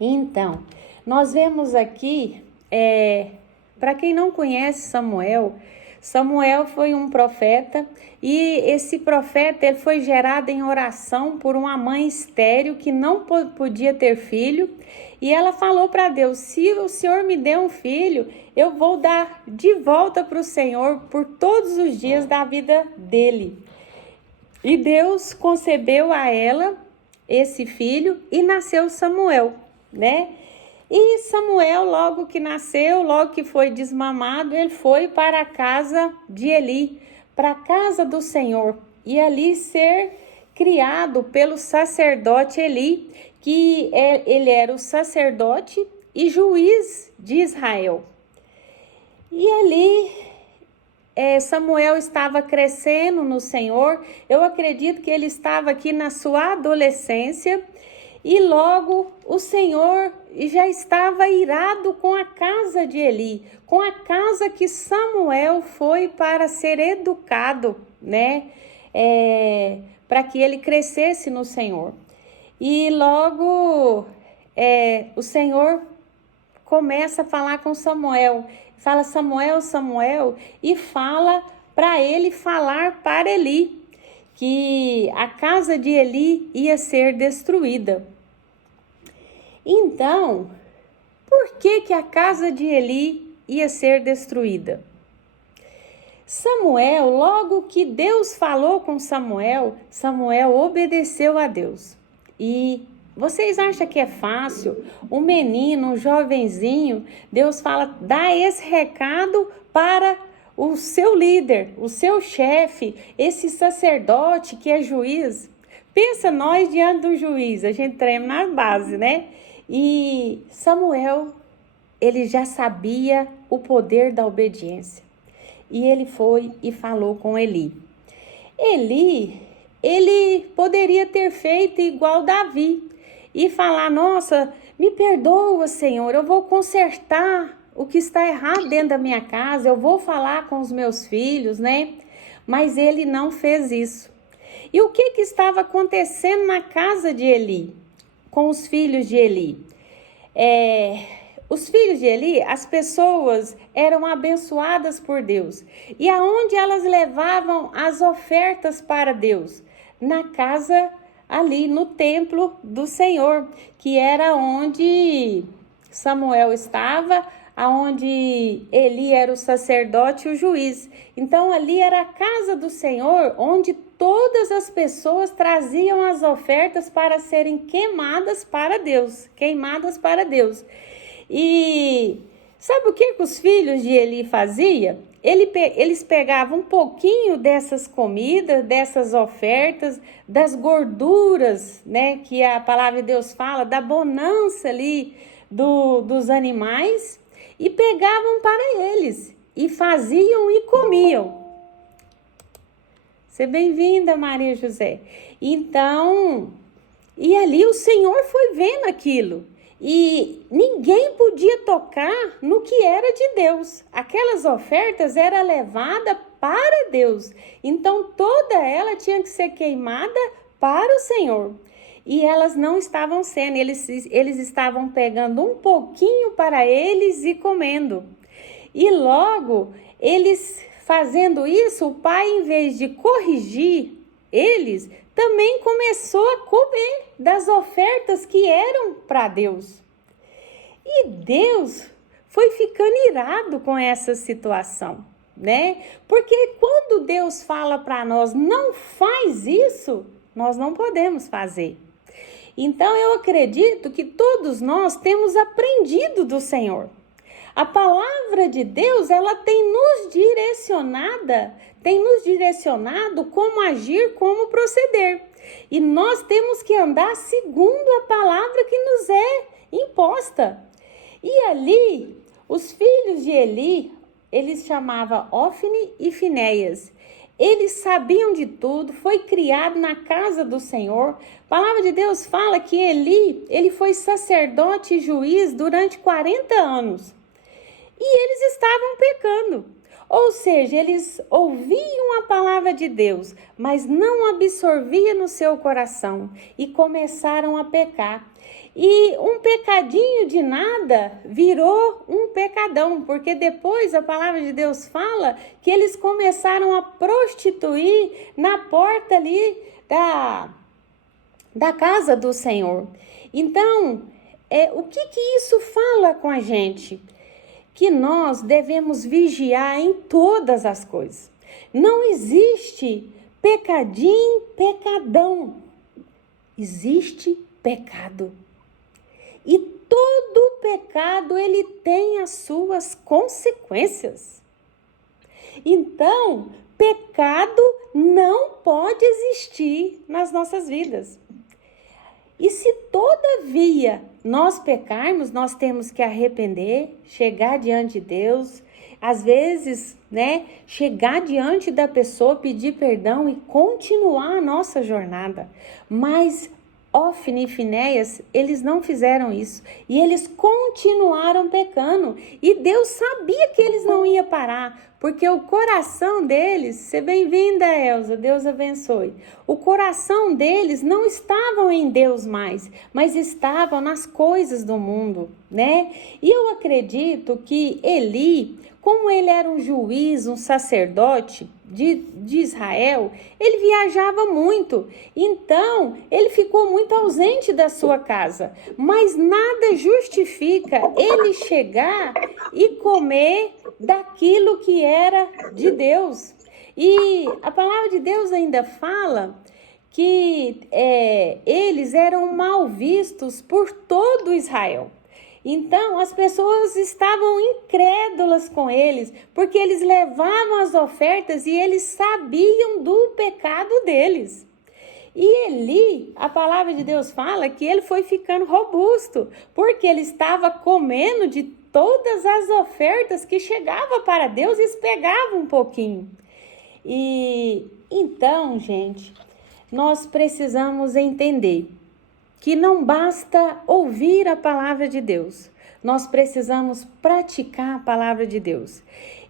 Então, nós vemos aqui, para quem não conhece Samuel, Samuel foi um profeta e esse profeta ele foi gerado em oração por uma mãe estéril que não podia ter filho. E ela falou para Deus: se o Senhor me der um filho, eu vou dar de volta para o Senhor por todos os dias da vida dele. E Deus concebeu a ela esse filho e nasceu Samuel, né? E Samuel, logo que nasceu, logo que foi desmamado, ele foi para a casa de Eli, para a casa do Senhor, e ali ser criado pelo sacerdote Eli, que ele era o sacerdote e juiz de Israel. E ali Samuel estava crescendo no Senhor. Eu acredito que ele estava aqui na sua adolescência e logo o Senhor já estava irado com a casa de Eli, com a casa que Samuel foi para ser educado, né? Para que ele crescesse no Senhor. E logo o Senhor começa a falar com Samuel. Fala: Samuel, Samuel, e fala para ele falar para Eli que a casa de Eli ia ser destruída. Então, por que a casa de Eli ia ser destruída? Samuel, logo que Deus falou com Samuel, Samuel obedeceu a Deus. E vocês acham que é fácil? Um menino, um jovenzinho, Deus fala: dá esse recado para o seu líder, o seu chefe, esse sacerdote que é juiz. Pensa nós diante do juiz, a gente treme na base, né? E Samuel, ele já sabia o poder da obediência. E ele foi e falou com Eli. Ele poderia ter feito igual Davi e falar: nossa, me perdoa, Senhor, eu vou consertar o que está errado dentro da minha casa, eu vou falar com os meus filhos, né? Mas ele não fez isso. E o que estava acontecendo na casa de Eli, com os filhos de Eli? Os filhos de Eli, as pessoas eram abençoadas por Deus. E aonde elas levavam as ofertas para Deus? Na casa ali, no templo do Senhor, que era onde Samuel estava, aonde Eli era o sacerdote e o juiz. Então ali era a casa do Senhor, onde todas as pessoas traziam as ofertas para serem queimadas para Deus. E sabe o que os filhos de Eli faziam? Eles pegavam um pouquinho dessas comidas, dessas ofertas, das gorduras, né? Que a palavra de Deus fala, da bonança ali dos animais, e pegavam para eles, e faziam e comiam. Seja bem-vinda, Maria José. Então, e ali o Senhor foi vendo aquilo. E ninguém podia tocar no que era de Deus. Aquelas ofertas eram levadas para Deus. Então, toda ela tinha que ser queimada para o Senhor. E elas não estavam sendo, eles estavam pegando um pouquinho para eles e comendo. E logo, eles fazendo isso, o pai, em vez de corrigir eles, também começou a comer das ofertas que eram para Deus. E Deus foi ficando irado com essa situação, né? Porque quando Deus fala para nós: não faz isso, nós não podemos fazer. Então eu acredito que todos nós temos aprendido do Senhor. A palavra de Deus, ela tem nos direcionado como agir, como proceder. E nós temos que andar segundo a palavra que nos é imposta. E ali, os filhos de Eli, eles chamavam Ofni e Finéias. Eles sabiam de tudo, foi criado na casa do Senhor. A palavra de Deus fala que Eli, ele foi sacerdote e juiz durante 40 anos. E eles estavam pecando. Ou seja, eles ouviam a palavra de Deus, mas não absorviam no seu coração e começaram a pecar. E um pecadinho de nada virou um pecadão, porque depois a palavra de Deus fala que eles começaram a prostituir na porta ali da casa do Senhor. Então, o que isso fala com a gente? Que nós devemos vigiar em todas as coisas. Não existe pecadinho, pecadão. Existe pecado. E todo pecado, ele tem as suas consequências. Então, pecado não pode existir nas nossas vidas. E se todavia nós pecarmos, nós temos que arrepender, chegar diante de Deus, às vezes, chegar diante da pessoa, pedir perdão e continuar a nossa jornada. Mas Ofni e Finéias, eles não fizeram isso. E eles continuaram pecando. E Deus sabia que eles não iam parar. Porque o coração deles, seja bem-vinda, Elza, Deus abençoe. O coração deles não estavam em Deus mais, mas estavam nas coisas do mundo, né? E eu acredito que Eli, como ele era um juiz, um sacerdote de Israel, ele viajava muito. Então, ele ficou muito ausente da sua casa. Mas nada justifica ele chegar e comer daquilo que era de Deus. E a palavra de Deus ainda fala que eles eram mal vistos por todo Israel. Então, as pessoas estavam incrédulas com eles, porque eles levavam as ofertas e eles sabiam do pecado deles. E Eli, a palavra de Deus fala que ele foi ficando robusto, porque ele estava comendo de todas as ofertas que chegavam para Deus e eles pegavam um pouquinho. E então, gente, nós precisamos entender que não basta ouvir a palavra de Deus, nós precisamos praticar a palavra de Deus.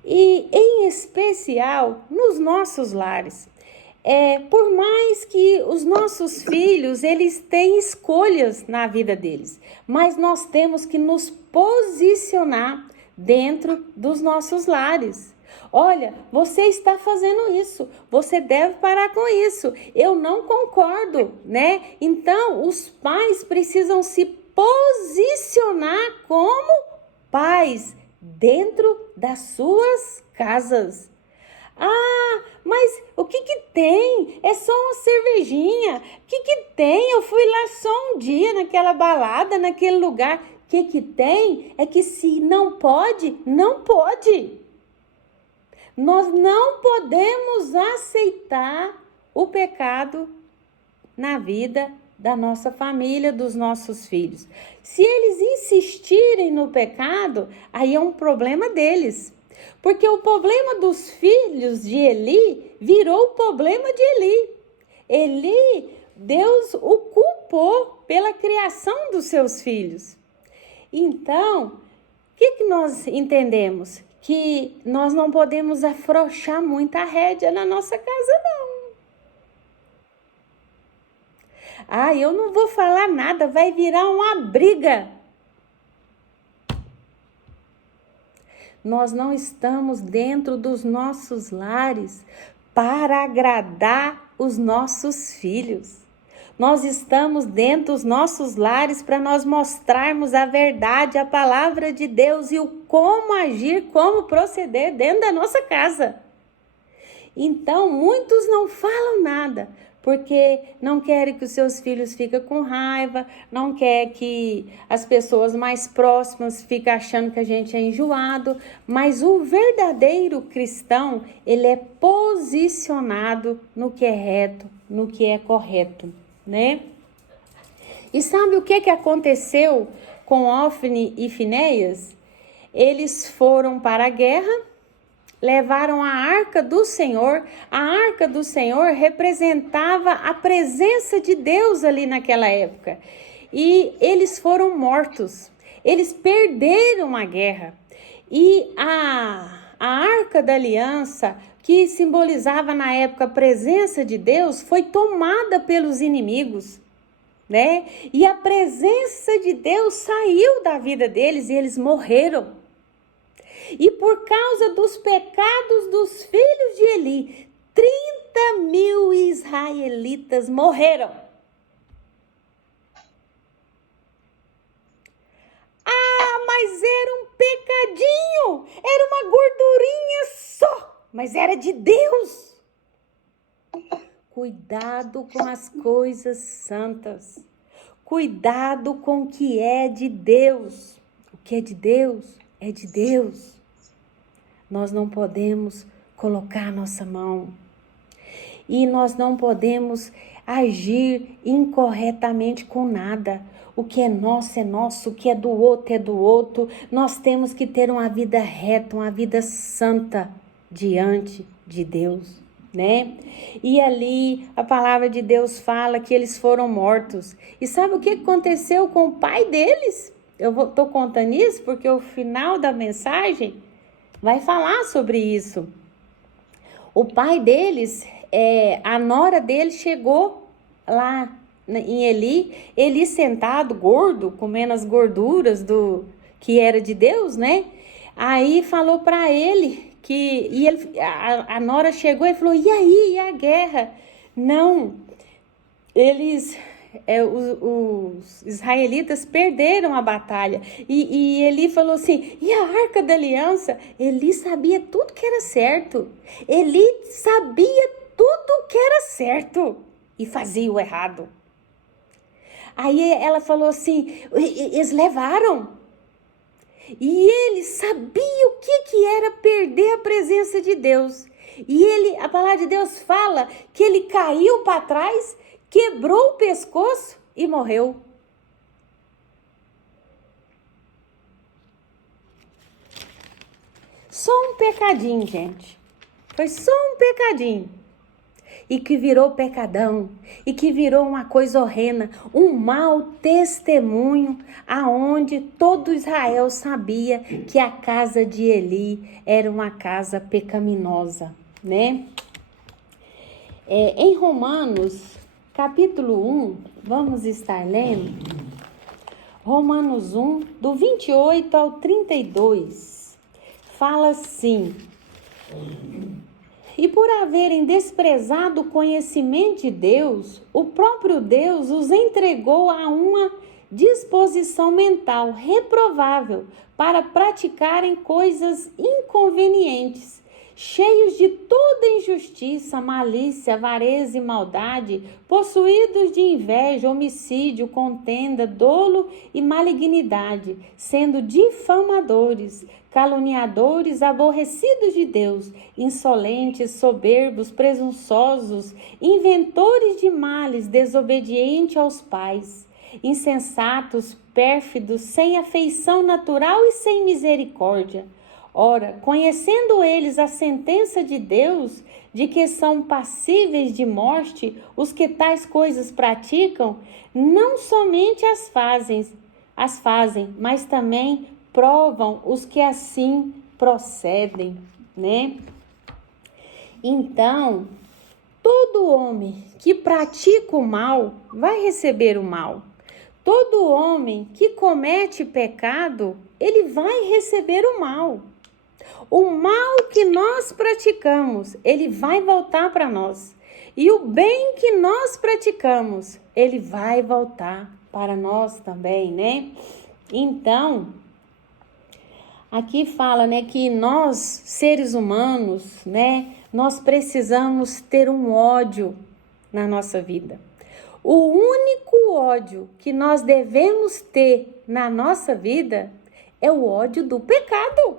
E em especial nos nossos lares. Por mais que os nossos filhos, eles têm escolhas na vida deles, mas nós temos que nos posicionar dentro dos nossos lares. Olha, você está fazendo isso, você deve parar com isso, eu não concordo, né? Então, os pais precisam se posicionar como pais dentro das suas casas. Ah, mas o que tem? É só uma cervejinha. O que tem? Eu fui lá só um dia naquela balada, naquele lugar. O que tem? É que se não pode, não pode. Nós não podemos aceitar o pecado na vida da nossa família, dos nossos filhos. Se eles insistirem no pecado, aí é um problema deles. Porque o problema dos filhos de Eli virou o problema de Eli. Eli, Deus o culpou pela criação dos seus filhos. Então, o que nós entendemos? Que nós não podemos afrouxar muito a rédea na nossa casa, não. Eu não vou falar nada, vai virar uma briga. Nós não estamos dentro dos nossos lares para agradar os nossos filhos. Nós estamos dentro dos nossos lares para nós mostrarmos a verdade, a palavra de Deus e o como agir, como proceder dentro da nossa casa. Então, muitos não falam nada, porque não querem que os seus filhos fiquem com raiva, não quer que as pessoas mais próximas fiquem achando que a gente é enjoado, mas o verdadeiro cristão, ele é posicionado no que é reto, no que é correto, né? E sabe o que aconteceu com Ofni e Finéias? Eles foram para a guerra, levaram a arca do Senhor. A arca do Senhor representava a presença de Deus ali naquela época. E eles foram mortos. Eles perderam a guerra. E a arca da aliança, que simbolizava na época a presença de Deus, foi tomada pelos inimigos. né? E a presença de Deus saiu da vida deles e eles morreram. E por causa dos pecados dos filhos de Eli, 30.000 israelitas morreram. Ah, mas era um pecadinho, era uma gordurinha só, mas era de Deus. Cuidado com as coisas santas. Cuidado com o que é de Deus. O que é de Deus é de Deus. Nós não podemos colocar nossa mão. E nós não podemos agir incorretamente com nada. O que é nosso, o que é do outro é do outro. Nós temos que ter uma vida reta, uma vida santa diante de Deus, né? E ali a palavra de Deus fala que eles foram mortos. E sabe o que aconteceu com o pai deles? Eu tô contando isso porque o final da mensagem vai falar sobre isso. O pai deles, a nora dele chegou lá em Eli sentado, gordo, comendo as gorduras do que era de Deus, né? Aí falou para ele a nora chegou e falou: e aí, e a guerra? Não, os israelitas perderam a batalha. E Eli falou assim: e a arca da aliança? Eli sabia tudo que era certo. Eli sabia tudo que era certo e fazia o errado. Aí ela falou assim: eles levaram. E ele sabia o que era perder a presença de Deus. E a palavra de Deus fala que ele caiu para trás, quebrou o pescoço e morreu. Só um pecadinho, gente. Foi só um pecadinho. E que virou pecadão, e que virou uma coisa horrenda, um mau testemunho, aonde todo Israel sabia que a casa de Eli era uma casa pecaminosa, né? Em Romanos, capítulo 1, vamos estar lendo, Romanos 1, do 28 ao 32, fala assim: e por haverem desprezado o conhecimento de Deus, o próprio Deus os entregou a uma disposição mental reprovável para praticarem coisas inconvenientes, cheios de toda injustiça, malícia, avareza e maldade, possuídos de inveja, homicídio, contenda, dolo e malignidade, sendo difamadores, caluniadores, aborrecidos de Deus, insolentes, soberbos, presunçosos, inventores de males, desobedientes aos pais, insensatos, pérfidos, sem afeição natural e sem misericórdia. Ora, conhecendo eles a sentença de Deus, de que são passíveis de morte os que tais coisas praticam, não somente as fazem, mas também provam os que assim procedem, né? Então, todo homem que pratica o mal vai receber o mal. Todo homem que comete pecado, ele vai receber o mal. O mal que nós praticamos, ele vai voltar para nós. E o bem que nós praticamos, ele vai voltar para nós também, né? Então, aqui fala, né, que nós, seres humanos, né, nós precisamos ter um ódio na nossa vida. O único ódio que nós devemos ter na nossa vida é o ódio do pecado.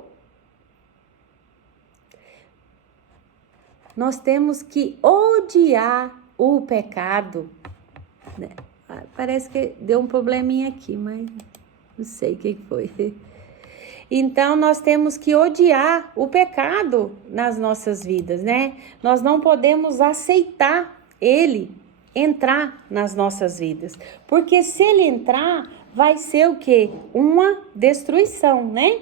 Nós temos que odiar o pecado. Parece que deu um probleminha aqui, mas não sei o que foi. Então, nós temos que odiar o pecado nas nossas vidas, né? Nós não podemos aceitar ele entrar nas nossas vidas. Porque se ele entrar, vai ser o quê? Uma destruição, né?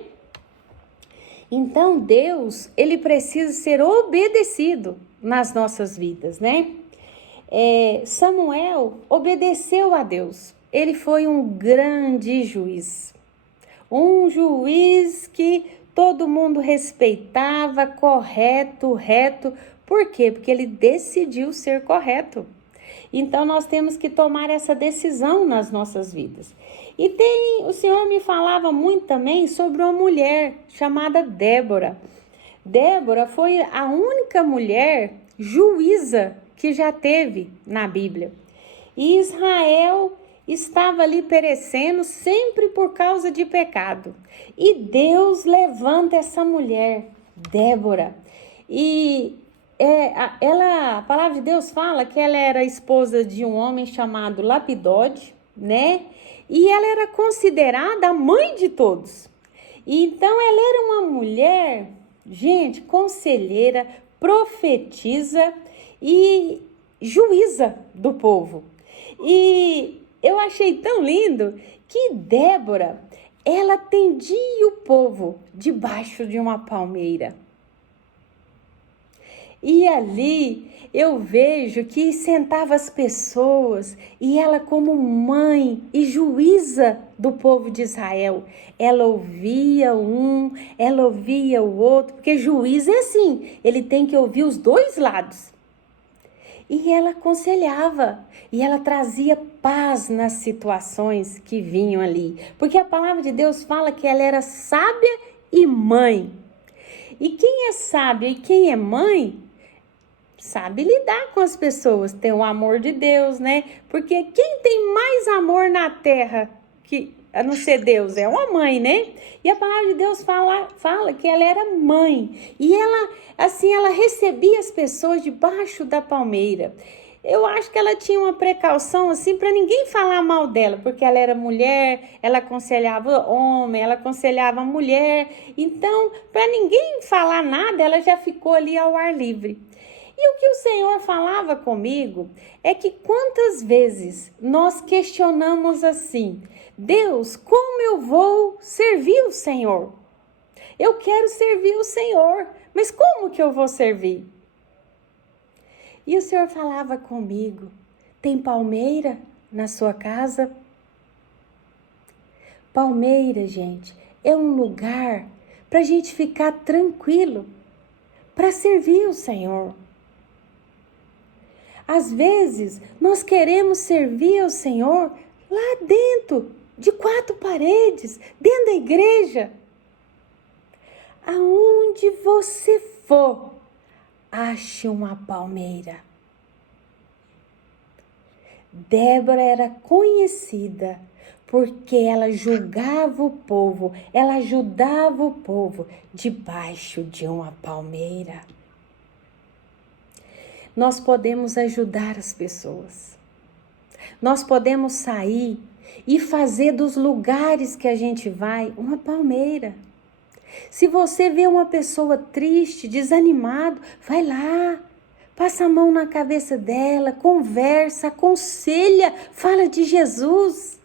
Então, Deus, ele precisa ser obedecido nas nossas vidas, né? Samuel obedeceu a Deus. Ele foi um grande juiz. Um juiz que todo mundo respeitava, correto, reto. Por quê? Porque ele decidiu ser correto. Então nós temos que tomar essa decisão nas nossas vidas. E o Senhor me falava muito também sobre uma mulher chamada Débora. Débora foi a única mulher juíza que já teve na Bíblia. E Israel estava ali perecendo sempre por causa de pecado. E Deus levanta essa mulher, Débora. E a palavra de Deus fala que ela era esposa de um homem chamado Lapidode, né? E ela era considerada a mãe de todos. Então ela era uma mulher, gente, conselheira, profetisa e juíza do povo. E eu achei tão lindo que Débora, ela atendia o povo debaixo de uma palmeira. E ali eu vejo que sentava as pessoas e ela, como mãe e juíza do povo de Israel, ela ouvia um, ela ouvia o outro, porque juiz é assim, ele tem que ouvir os dois lados. E ela aconselhava, e ela trazia paz nas situações que vinham ali, porque a palavra de Deus fala que ela era sábia e mãe. E quem é sábio e quem é mãe sabe lidar com as pessoas, tem o amor de Deus, né? Porque quem tem mais amor na terra a não ser Deus é uma mãe, né? E a palavra de Deus fala que ela era mãe. E ela, assim, ela recebia as pessoas debaixo da palmeira. Eu acho que ela tinha uma precaução, assim, para ninguém falar mal dela, porque ela era mulher, ela aconselhava homem, ela aconselhava mulher. Então, para ninguém falar nada, ela já ficou ali ao ar livre. E o que o Senhor falava comigo é que quantas vezes nós questionamos assim: Deus, como eu vou servir o Senhor? Eu quero servir o Senhor, mas como que eu vou servir? E o Senhor falava comigo: tem palmeira na sua casa? Palmeira, gente, é um lugar para a gente ficar tranquilo, para servir o Senhor. Às vezes, nós queremos servir ao Senhor lá dentro, de quatro paredes, dentro da igreja. Aonde você for, ache uma palmeira. Débora era conhecida porque ela julgava o povo, ela ajudava o povo debaixo de uma palmeira. Nós podemos ajudar as pessoas. Nós podemos sair e fazer dos lugares que a gente vai uma palmeira. Se você vê uma pessoa triste, desanimado, vai lá, passa a mão na cabeça dela, conversa, aconselha, fala de Jesus.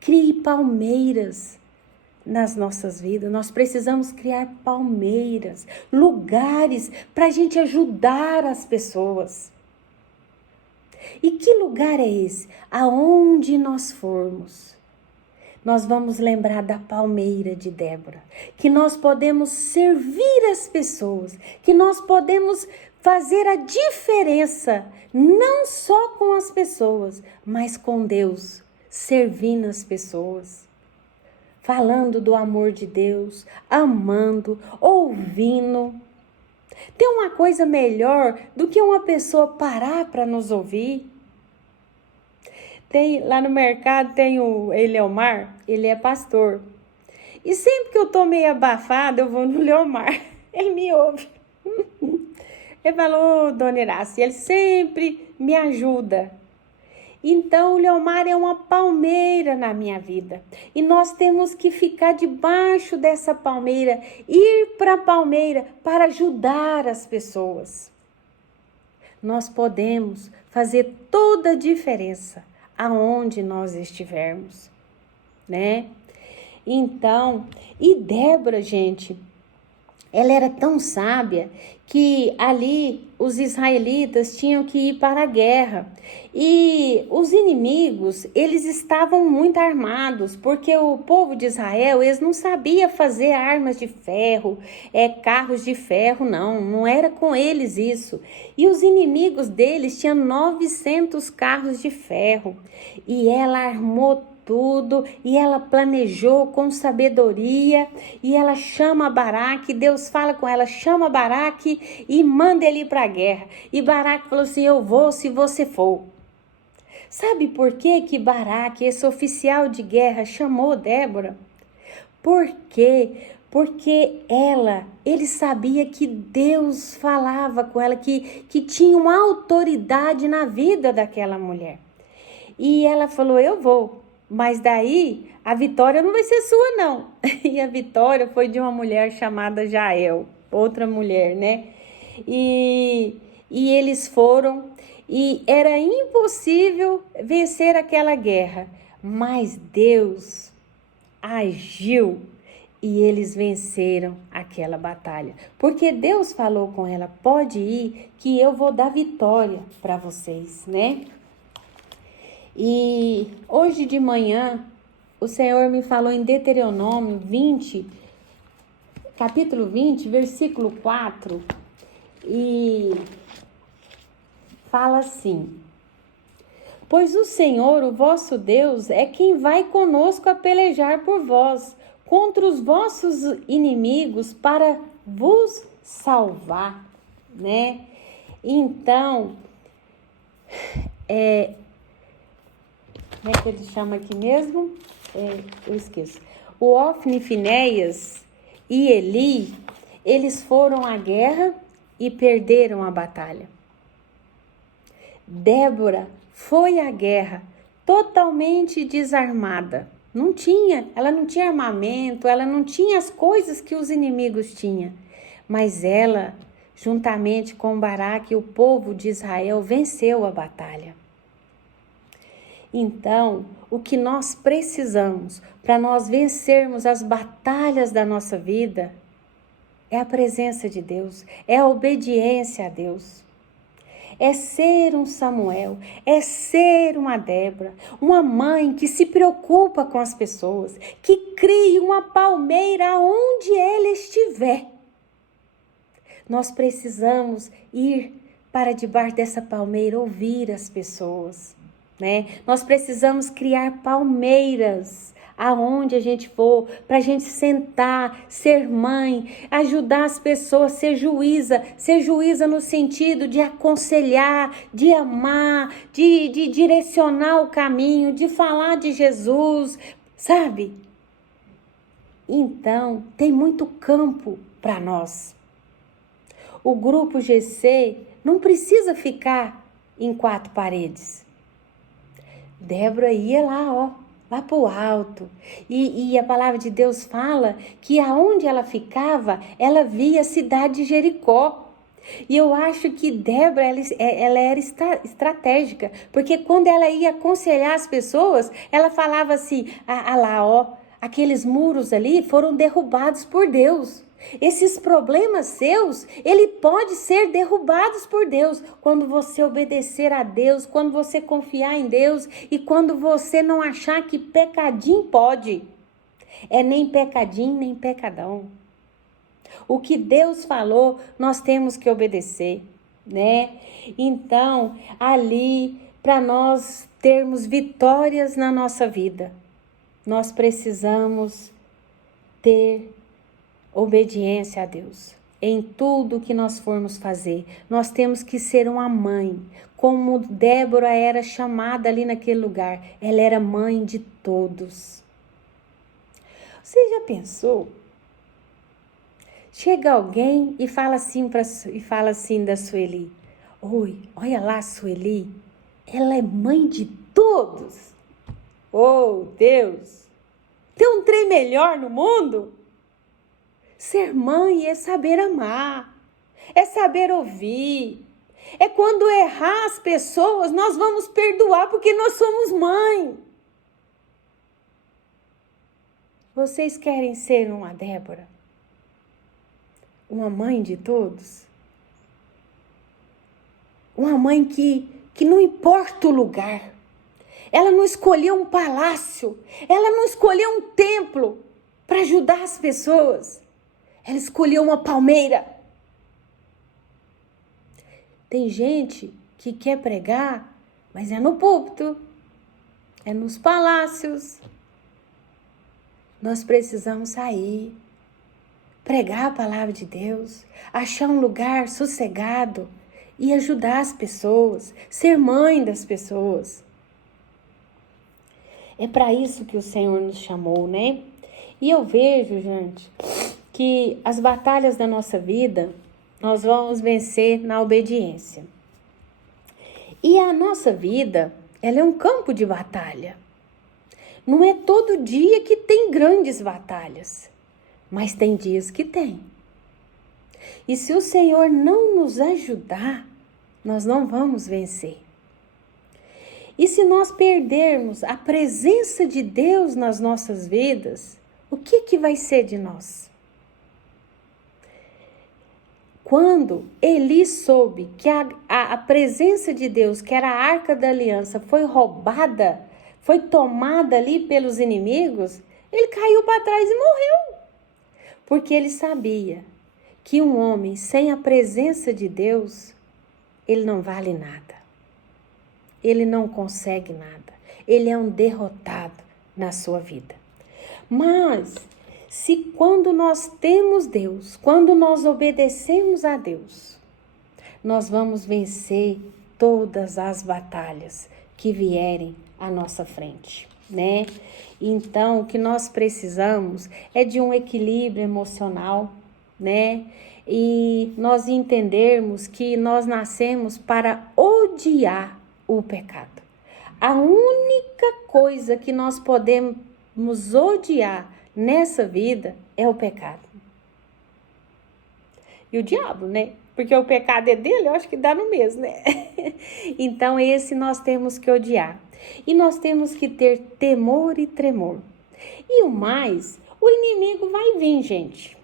Crie palmeiras nas nossas vidas. Nós precisamos criar palmeiras, lugares para a gente ajudar as pessoas. E que lugar é esse? Aonde nós formos, nós vamos lembrar da palmeira de Débora, que nós podemos servir as pessoas, que nós podemos fazer a diferença, não só com as pessoas, mas com Deus, servindo as pessoas. Falando do amor de Deus, amando, ouvindo. Tem uma coisa melhor do que uma pessoa parar para nos ouvir? Lá no mercado tem o Eleomar, ele é pastor. E sempre que eu tô meio abafada, eu vou no Leomar, ele me ouve. Ele falou, dona Irácia, ele sempre me ajuda. Então, o Leomar é uma palmeira na minha vida. E nós temos que ficar debaixo dessa palmeira, ir para a palmeira para ajudar as pessoas. Nós podemos fazer toda a diferença aonde nós estivermos, né? Então, e Débora, gente, Ela era tão sábia que ali os israelitas tinham que ir para a guerra. E os inimigos, eles estavam muito armados, porque o povo de Israel, eles não sabia fazer armas de ferro, carros de ferro, não era com eles isso. E os inimigos deles tinham 900 carros de ferro. E ela armou tudo, e ela planejou com sabedoria, e ela chama Baraque, Deus fala com ela, chama Baraque e manda ele ir para a guerra. E Baraque falou assim, eu vou se você for. Sabe por que Baraque, esse oficial de guerra, chamou Débora? Por quê? Porque ele sabia que Deus falava com ela, que tinha uma autoridade na vida daquela mulher. E ela falou, eu vou. Mas daí a vitória não vai ser sua, não. E a vitória foi de uma mulher chamada Jael, outra mulher, né? E eles foram, e era impossível vencer aquela guerra. Mas Deus agiu e eles venceram aquela batalha. Porque Deus falou com ela, pode ir que eu vou dar vitória para vocês, né? E hoje de manhã, o Senhor me falou em Deuteronômio 20, capítulo 20, versículo 4, e fala assim: pois o Senhor, o vosso Deus, é quem vai conosco a pelejar por vós, contra os vossos inimigos, para vos salvar, né? Então, como é que ele chama aqui mesmo? Eu esqueço. O Ofni e Finéias e Eli, eles foram à guerra e perderam a batalha. Débora foi à guerra totalmente desarmada. Ela não tinha armamento, ela não tinha as coisas que os inimigos tinham. Mas ela, juntamente com Baraque, o povo de Israel, venceu a batalha. Então, o que nós precisamos para nós vencermos as batalhas da nossa vida é a presença de Deus, é a obediência a Deus. É ser um Samuel, é ser uma Débora, uma mãe que se preocupa com as pessoas, que cria uma palmeira onde ela estiver. Nós precisamos ir para debaixo dessa palmeira, ouvir as pessoas, né? Nós precisamos criar palmeiras aonde a gente for, para a gente sentar, ser mãe, ajudar as pessoas, ser juíza no sentido de aconselhar, de amar, de direcionar o caminho, de falar de Jesus, sabe? Então, tem muito campo para nós. O grupo GC não precisa ficar em 4 paredes. Débora ia lá para o alto. E a palavra de Deus fala que aonde ela ficava, ela via a cidade de Jericó. E eu acho que Débora, ela era estratégica, porque quando ela ia aconselhar as pessoas, ela falava assim, aqueles muros ali foram derrubados por Deus. Esses problemas seus, ele pode ser derrubados por Deus quando você obedecer a Deus, quando você confiar em Deus e quando você não achar que pecadinho pode. É nem pecadinho, nem pecadão. O que Deus falou, nós temos que obedecer, né? Então, ali, para nós termos vitórias na nossa vida, nós precisamos ter obediência a Deus. Em tudo que nós formos fazer, nós temos que ser uma mãe, como Débora era chamada ali naquele lugar. Ela era mãe de todos. Você já pensou? Chega alguém e fala assim da Sueli: oi, olha lá a Sueli, ela é mãe de todos. Oh, Deus! Tem um trem melhor no mundo? Ser mãe é saber amar, é saber ouvir. É quando errar as pessoas, nós vamos perdoar porque nós somos mãe. Vocês querem ser uma Débora? uma mãe de todos. Uma mãe que não importa o lugar. Ela não escolheu um palácio. Ela não escolheu um templo para ajudar as pessoas. Ela escolheu uma palmeira. Tem gente que quer pregar, mas é no púlpito, é nos palácios. Nós precisamos sair, pregar a palavra de Deus, achar um lugar sossegado e ajudar as pessoas, ser mãe das pessoas. É para isso que o Senhor nos chamou, né? E eu vejo, gente, que as batalhas da nossa vida, nós vamos vencer na obediência. E a nossa vida, ela é um campo de batalha. Não é todo dia que tem grandes batalhas, mas tem dias que tem. E se o Senhor não nos ajudar, nós não vamos vencer. E se nós perdermos a presença de Deus nas nossas vidas, o que vai ser de nós? Quando Eli soube que a presença de Deus, que era a Arca da Aliança, foi roubada, foi tomada ali pelos inimigos, ele caiu para trás e morreu. Porque ele sabia que um homem sem a presença de Deus, ele não vale nada. Ele não consegue nada. Ele é um derrotado na sua vida. Mas, se quando nós temos Deus, quando nós obedecemos a Deus, nós vamos vencer todas as batalhas que vierem à nossa frente, né? Então, o que nós precisamos é de um equilíbrio emocional, né? E nós entendermos que nós nascemos para odiar o pecado. A única coisa que nós podemos odiar nessa vida é o pecado. E o diabo, né? Porque o pecado é dele, eu acho que dá no mesmo, né? Então, esse nós temos que odiar. E nós temos que ter temor e tremor. E o mais, o inimigo vai vir, gente.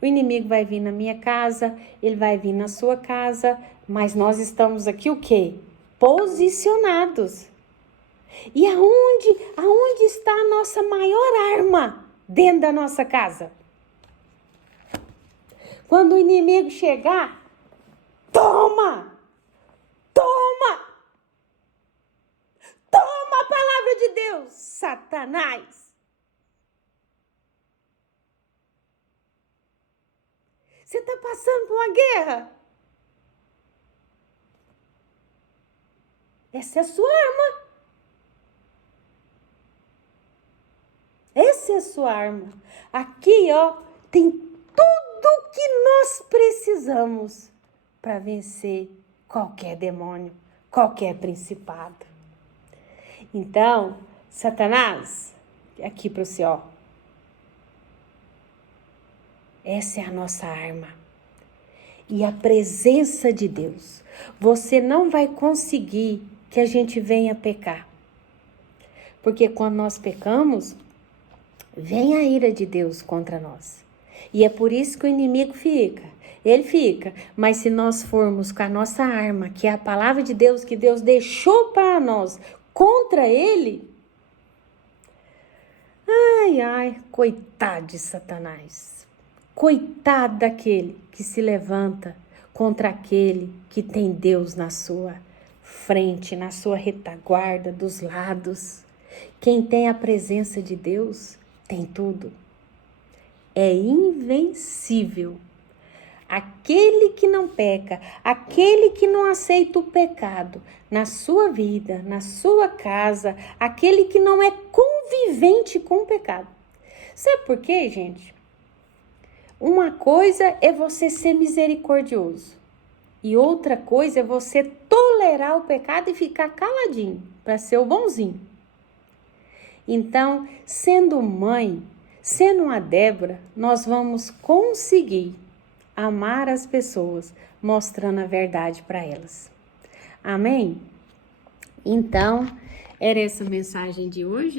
O inimigo vai vir na minha casa, ele vai vir na sua casa, mas nós estamos aqui o quê? Posicionados. E aonde está a nossa maior arma dentro da nossa casa? Quando o inimigo chegar, toma a palavra de Deus, Satanás. Você está passando por uma guerra? Essa é a sua arma. Essa é a sua arma. Aqui, ó, tem tudo que nós precisamos para vencer qualquer demônio, qualquer principado. Então, Satanás, aqui para o Senhor. Essa é a nossa arma. E a presença de Deus. Você não vai conseguir que a gente venha pecar. Porque quando nós pecamos, vem a ira de Deus contra nós. E é por isso que o inimigo fica. Ele fica. Mas se nós formos com a nossa arma, que é a palavra de Deus, que Deus deixou para nós, contra ele, ai, coitado de Satanás. Coitado daquele que se levanta contra aquele que tem Deus na sua frente, na sua retaguarda, dos lados. Quem tem a presença de Deus tem tudo. É invencível. Aquele que não peca, aquele que não aceita o pecado na sua vida, na sua casa, aquele que não é convivente com o pecado. Sabe por quê, gente? Uma coisa é você ser misericordioso e outra coisa é você tolerar o pecado e ficar caladinho para ser o bonzinho. Então, sendo mãe, sendo uma Débora, nós vamos conseguir amar as pessoas, mostrando a verdade para elas. Amém? Então, era essa a mensagem de hoje.